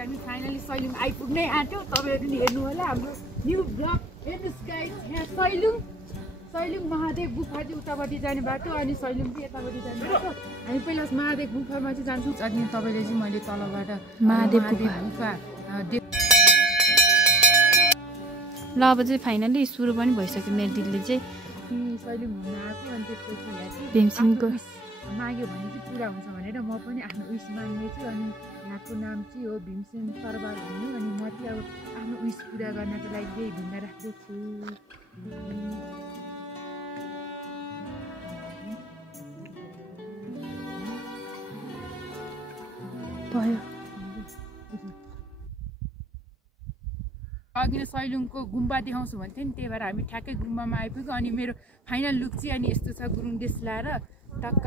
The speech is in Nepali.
हामी फाइनली सैलुङ आइपुग्नै आँट्यो। तपाईँहरू नि हेर्नु होला हाम्रो न्यू ब्लग। हेर्नुहोस् गाइस, यहाँ सैलुङ महादेव गुफा चाहिँ उतापट्टि जाने बाटो अनि सैलुङ चाहिँ यतापट्टि जाने बाटो। हामी पहिला महादेव गुफामा चाहिँ जान्छौँ। अनि तपाईँले चाहिँ मैले तलबाट महादेव गुफा ल अब चाहिँ फाइनली सुरु पनि भइसक्यो। मेरो दिदीले चाहिँ सैलुङ घुम्न आएको अनि त्यसपछि भीमसिंहको माग्यो भने चाहिँ पुरा हुन्छ भनेर म पनि आफ्नो उइस माग्नेछु। अनि यहाँको नाम चाहिँ हो भीमसेन तरबार भन्नु। अनि म चाहिँ अब आफ्नो उइस पुरा गर्नको लागि यही ढुङ्गा राख्दैछु। भयो अघि नै सैलुङको गुम्बा देखाउँछु भन्थ्यो नि, त्यही भएर हामी ठ्याक्कै गुम्बामा आइपुग्यो। अनि मेरो फाइनल लुक चाहिँ अनि यस्तो छ, गुरुङ ड्रेस लाएर टक्क